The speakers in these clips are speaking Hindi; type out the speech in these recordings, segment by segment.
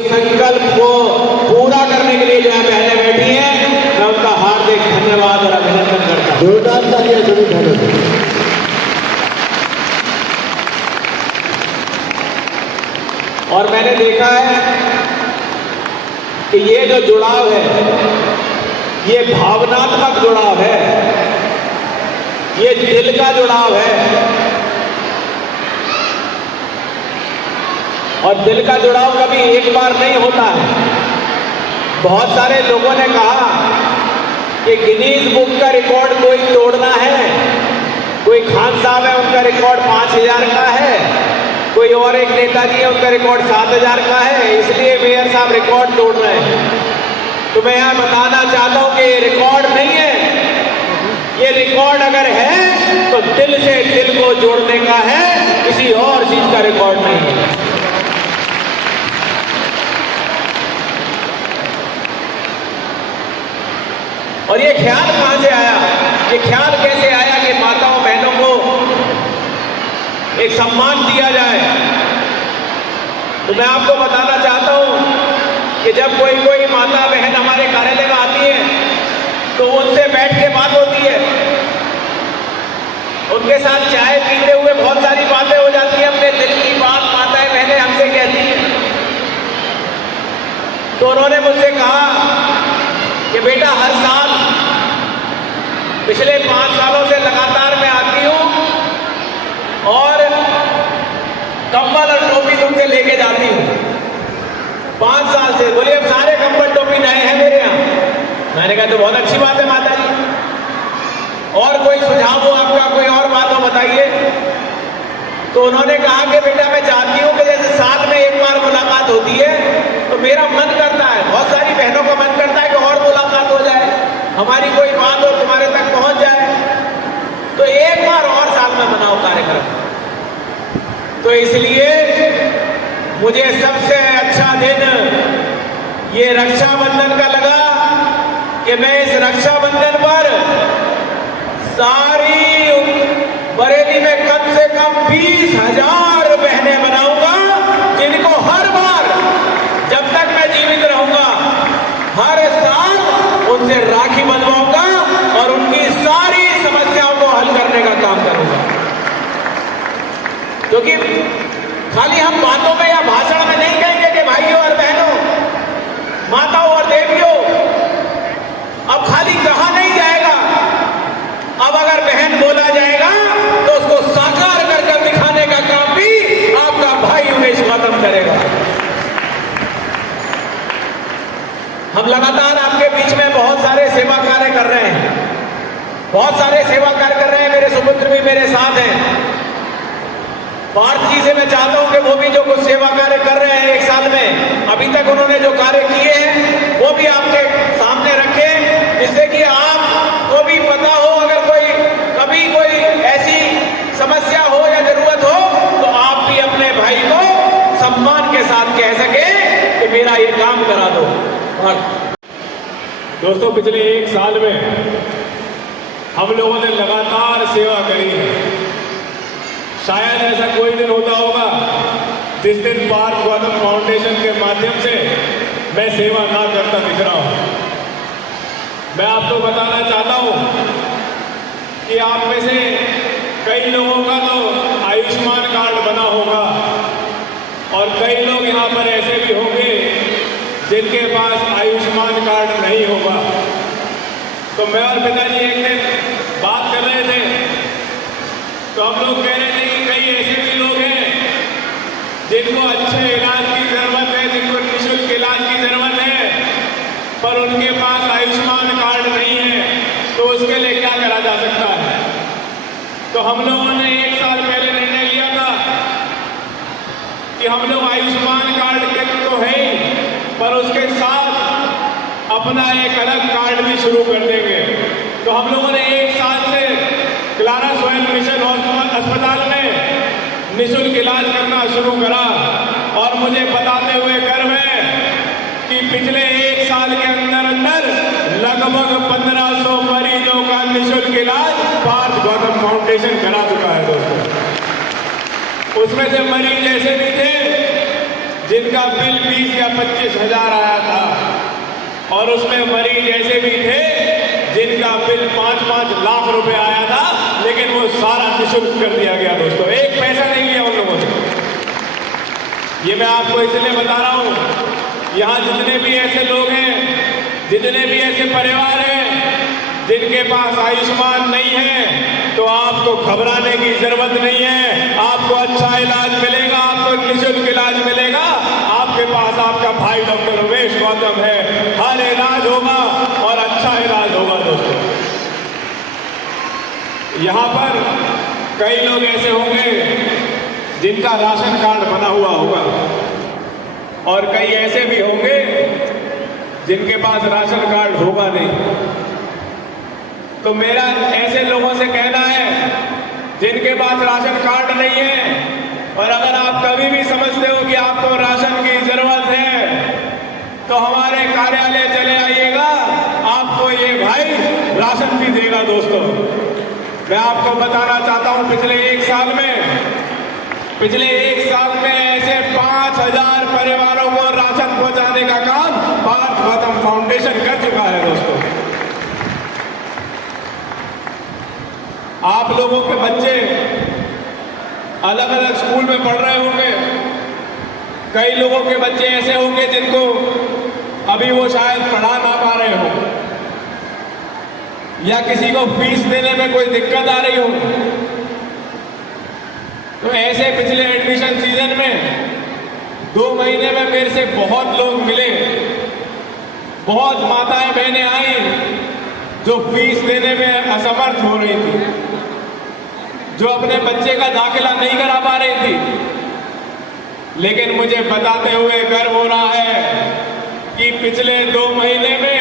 संकल्प को पूरा करने के लिए जो है बहनें बैठी हैं, मैं उनका हार्दिक धन्यवाद और अभिनंदन करता हूं। जोरदार तालियां सभी बहनों को। और मैंने देखा है कि ये जो जुड़ाव है, ये भावनात्मक जुड़ाव है, ये दिल का जुड़ाव है। और दिल का जुड़ाव कभी एक बार नहीं होता है। बहुत सारे लोगों ने कहा कि गिनीज बुक का रिकॉर्ड कोई तोड़ना है, कोई खान साहब है उनका रिकॉर्ड 5000 का है, कोई और एक नेताजी है उनका रिकॉर्ड 7000 का है, इसलिए मेयर साहब रिकॉर्ड तोड़ रहे हैं। तो मैं यहां बताना चाहता हूं कि ये रिकॉर्ड नहीं है। ये रिकॉर्ड अगर है तो दिल से दिल को जोड़ने का है, किसी और चीज का रिकॉर्ड नहीं है। और ये ख्याल कहां से आया, ये ख्याल कैसे आया कि माताओं बहनों को एक सम्मान दिया जाए? तो मैं आपको बताना चाहता हूं कि जब कोई माता बहन हमारे कार्यालय में आती है तो उनसे बैठ के बात होती है, उनके साथ चाय पीते हुए बहुत सारी बातें हो जाती है, अपने दिल की बात माताएं बहनें हमसे कहती हैं। तो उन्होंने मुझसे कहा कि बेटा हर साल पिछले 5 सालों से लगातार मैं आती हूं और कंबल और टोपी तुमसे लेके जाती हूं 5 साल से। बोले अब सारे कंबल टोपी नए हैं मेरे यहाँ। मैंने कहा तो बहुत अच्छी बात है माता जी, और कोई सुझाव हो आपका, कोई और बात हो बताइए। तो उन्होंने कहा कि बेटा मैं चाहती हूं कि जैसे साल में एक बार मुलाकात होती है तो मेरा मन करता है, बहुत सारी बहनों का मन करता है कि और मुलाकात हो जाए, हमारी कोई बात हो तुम्हारे तक पहुंच जाए, तो एक बार और साल में बनाओ कार्यक्रम। तो इसलिए मुझे सबसे अच्छा दिन ये रक्षाबंधन का लगा कि मैं इस रक्षाबंधन पर सारी बरेली में कम से कम 20,000 बहनें बनाऊंगा, जिनको हर बार जब तक मैं जीवित रहूंगा हर साल उनसे राखी बंधवाऊंगा और उनकी सारी समस्याओं को हल करने का काम करूंगा। क्योंकि खाली हम बातों में या भाषण में नहीं कहेंगे कि भाइयों और बहनों, माताओं और देवियों, अब खाली कहा नहीं जाएगा, अब अगर बहन बोला जाएगा तो उसको साकार कर दिखाने का काम भी आपका भाई उमेश गौतम करेगा। हम लगातार आपके बीच में बहुत सारे सेवा कार्य कर रहे हैं, बहुत सारे सेवा कार्य कर रहे हैं। मेरे सुपुत्र भी मेरे साथ हैं। पार्थ जी से मैं चाहता हूं कि वो भी जो कुछ सेवा कार्य कर रहे हैं 1 साल में, अभी तक उन्होंने जो कार्य किए हैं वो भी आपके सामने रखें, जिससे कि आपको भी पता हो, अगर कभी कोई ऐसी समस्या हो या जरूरत हो तो आप भी अपने भाई को सम्मान के साथ कह सके कि मेरा ये काम करा दो। दोस्तों, पिछले 1 साल में हम लोगों ने लगातार सेवा करी है। शायद ऐसा कोई दिन होता होगा जिस दिन पार्थ गौतम फाउंडेशन के माध्यम से मैं सेवा ना करता दिख रहा हूं। मैं आपको बताना चाहता हूं कि आप में से कई लोगों का तो आयुष्मान कार्ड बना होगा और कई लोग यहाँ पर ऐसे भी होंगे जिनके पास आयुष्मान कार्ड नहीं होगा। तो मैं और पिताजी एक दिन बात कर रहे थे तो हम लोग कह रहे थे कि कई ऐसे भी लोग हैं जिनको अच्छे इलाज की जरूरत है, जिनको निःशुल्क इलाज की जरूरत है, पर उनके पास आयुष्मान कार्ड नहीं है, तो उसके लिए क्या करा जा सकता है। तो हम लोगों ने 1 साल पहले निर्णय लिया था कि हम लोग आयुष्मान कार्ड के तो है ही, पर उसके साथ अपना एक अलग कार्ड भी शुरू कर देंगे। तो हम लोगों ने 1 साल से क्लारा सोयल मिशन अस्पताल में निःशुल्क इलाज करना शुरू करा, और मुझे बताते हुए गर्व है कि पिछले 1 साल के अंदर लगभग 1500 मरीजों का निःशुल्क इलाज पार्थ गौतम फाउंडेशन करा चुका है। दोस्तों, उसमें से मरीज ऐसे भी थे जिनका बिल 20 या 25 हजार आया था, और उसमें मरीज ऐसे भी थे जिनका बिल 5-5 लाख रुपए आया था, लेकिन वो सारा निःशुल्क कर दिया गया। दोस्तों, एक पैसा नहीं लिया उन लोगों से। ये मैं आपको इसलिए बता रहा हूं, यहां जितने भी ऐसे लोग हैं, जितने भी ऐसे परिवार हैं जिनके पास आयुष्मान नहीं है, तो आपको घबराने की जरूरत नहीं है। आपको अच्छा इलाज मिलेगा, आपको निःशुल्क इलाज मिलेगा। आपके पास आपका भाई डॉक्टर उमेश गौतम है, हर इलाज होगा और अच्छा इलाज होगा। दोस्तों, यहां पर कई लोग ऐसे होंगे जिनका राशन कार्ड बना हुआ होगा, और कई ऐसे भी होंगे जिनके पास राशन कार्ड होगा नहीं। तो मेरा ऐसे लोगों से कहना है जिनके पास राशन कार्ड नहीं है, और अगर आप कभी भी समझते हो कि आपको राशन की जरूरत है, तो हमारे कार्यालय चले आइएगा, आपको ये भाई राशन भी देगा। दोस्तों, मैं आपको बताना चाहता हूं, पिछले एक साल में ऐसे 5000 परिवारों को राशन पहुंचाने का काम पार्थ गौतम फाउंडेशन कर चुका है। दोस्तों, आप लोगों के बच्चे अलग अलग स्कूल में पढ़ रहे होंगे। कई लोगों के बच्चे ऐसे होंगे जिनको अभी वो शायद पढ़ा ना पा रहे हो, या किसी को फीस देने में कोई दिक्कत आ रही हो। तो ऐसे पिछले एडमिशन सीजन में 2 महीने में मेरे से बहुत लोग मिले, बहुत माताएं बहनें आई जो फीस देने में असमर्थ हो रही थी, जो अपने बच्चे का दाखिला नहीं करा पा रही थी। लेकिन मुझे बताते हुए गर्व हो रहा है कि पिछले 2 महीने में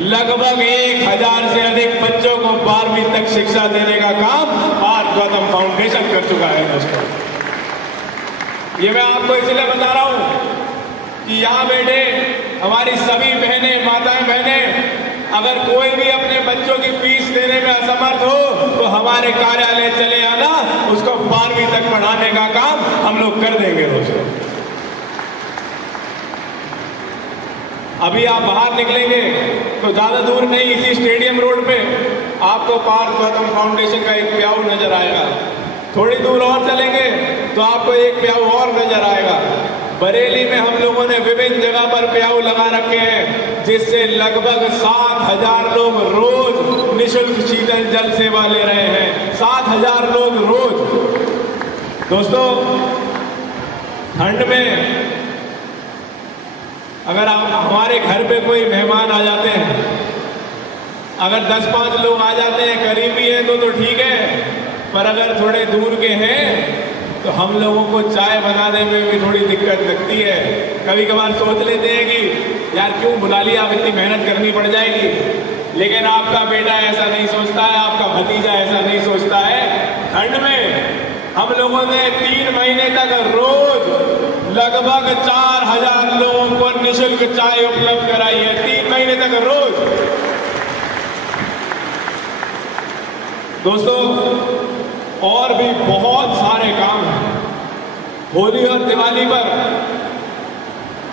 लगभग 1000 से अधिक बच्चों को 12वीं तक शिक्षा देने का काम पार्थ गौतम फाउंडेशन कर चुका है। दोस्तों, ये मैं आपको इसलिए बता रहा हूं कि यहां बैठे हमारी सभी बहनें, माताएं बहनें, अगर कोई भी अपने बच्चों की फीस देने में असमर्थ हो तो हमारे कार्यालय चले आना, उसको 12वीं तक पढ़ाने का काम हम लोग कर देंगे। दोस्तों, अभी आप बाहर निकलेंगे तो ज्यादा दूर नहीं, इसी स्टेडियम रोड पे आपको पार्थ गौतम फाउंडेशन का एक प्याऊ नजर आएगा। थोड़ी दूर और चलेंगे तो आपको एक प्याऊ और नजर आएगा। बरेली में हम लोगों ने विभिन्न जगह पर प्याऊ लगा रखे हैं, जिससे लगभग 7000 लोग रोज निःशुल्क शीतल जल सेवा ले रहे हैं। 7000 लोग रोज। दोस्तों, ठंड में अगर हमारे घर पे कोई मेहमान आ जाते हैं, अगर 10-5 लोग आ जाते हैं, करीबी हैं तो ठीक है, पर अगर थोड़े दूर के हैं तो हम लोगों को चाय बनाने में भी थोड़ी दिक्कत लगती है। कभी कभार सोच लेते हैं कि यार क्यों बुला लिया, अब इतनी मेहनत करनी पड़ जाएगी। लेकिन आपका बेटा ऐसा नहीं सोचता है, आपका भतीजा ऐसा नहीं सोचता है। ठंड में हम लोगों ने 3 महीने तक रोज लगभग 4000 लोगों को निःशुल्क चाय उपलब्ध कराई है। 3 महीने तक रोज। दोस्तों, और भी बहुत सारे काम हैं। होली और दिवाली पर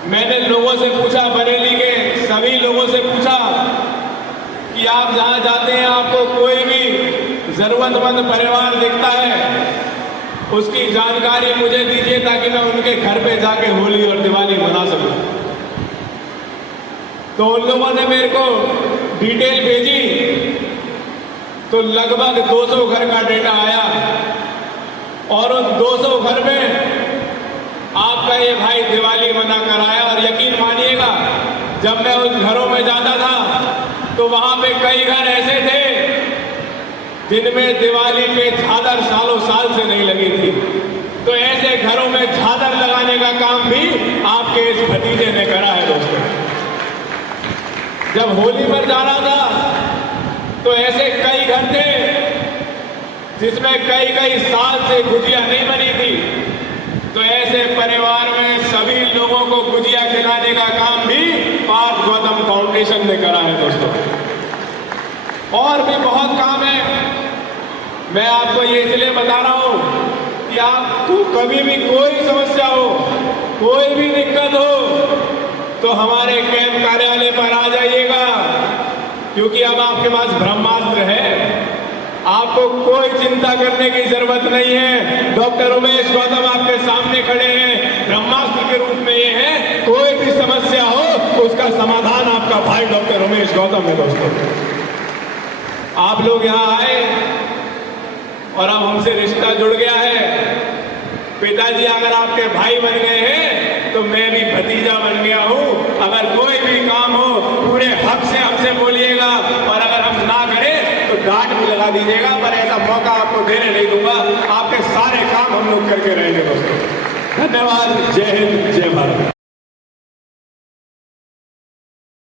मैंने लोगों से पूछा, बरेली के सभी लोगों से पूछा कि आप जहां जाते हैं आपको कोई भी जरूरतमंद परिवार दिखता है, उसकी जानकारी मुझे दीजिए ताकि मैं उनके घर पे जाके होली और दिवाली मना सकूं। तो उन लोगों ने मेरे को डिटेल भेजी, तो लगभग 200 घर का डेटा आया, और उन 200 घर में आपका ये भाई दिवाली मना कर आया। और यकीन मानिएगा, जब मैं उन घरों में जाता था तो वहां पे कई घर ऐसे थे जिनमें दिवाली पे झालर सालों साल से नहीं लगी थी। तो ऐसे घरों में झालर लगाने का काम भी आपके इस भतीजे ने करा है। दोस्तों, जब होली पर जा रहा था तो ऐसे कई घर थे जिसमें कई साल से गुजिया नहीं बनी थी। तो ऐसे परिवार में सभी लोगों को गुजिया खिलाने का काम भी पार्थ गौतम फाउंडेशन ने करा है। दोस्तों, और भी बहुत काम है। मैं आपको ये इसलिए बता रहा हूं कि आपको कभी भी कोई समस्या हो, कोई भी दिक्कत हो तो हमारे कैंप कार्यालय पर आ जाइएगा, क्योंकि अब आपके पास ब्रह्मास्त्र है। आपको कोई चिंता करने की जरूरत नहीं है। डॉक्टर उमेश गौतम आपके सामने खड़े हैं, ब्रह्मास्त्र के रूप में ये है। कोई भी समस्या हो उसका समाधान आपका भाई डॉक्टर उमेश गौतम है। दोस्तों, आप लोग यहाँ आए और अब हमसे रिश्ता जुड़ गया है। पिताजी अगर आपके भाई बन गए हैं तो मैं भी भतीजा बन गया हूँ। अगर कोई भी काम हो पूरे हक से हमसे बोलिएगा, और अगर हम ना करें तो डांट भी लगा दीजिएगा, पर ऐसा मौका आपको देने नहीं दूंगा। आपके सारे काम हम लोग करके रहेंगे। दोस्तों, धन्यवाद। जय हिंद, जय भारत।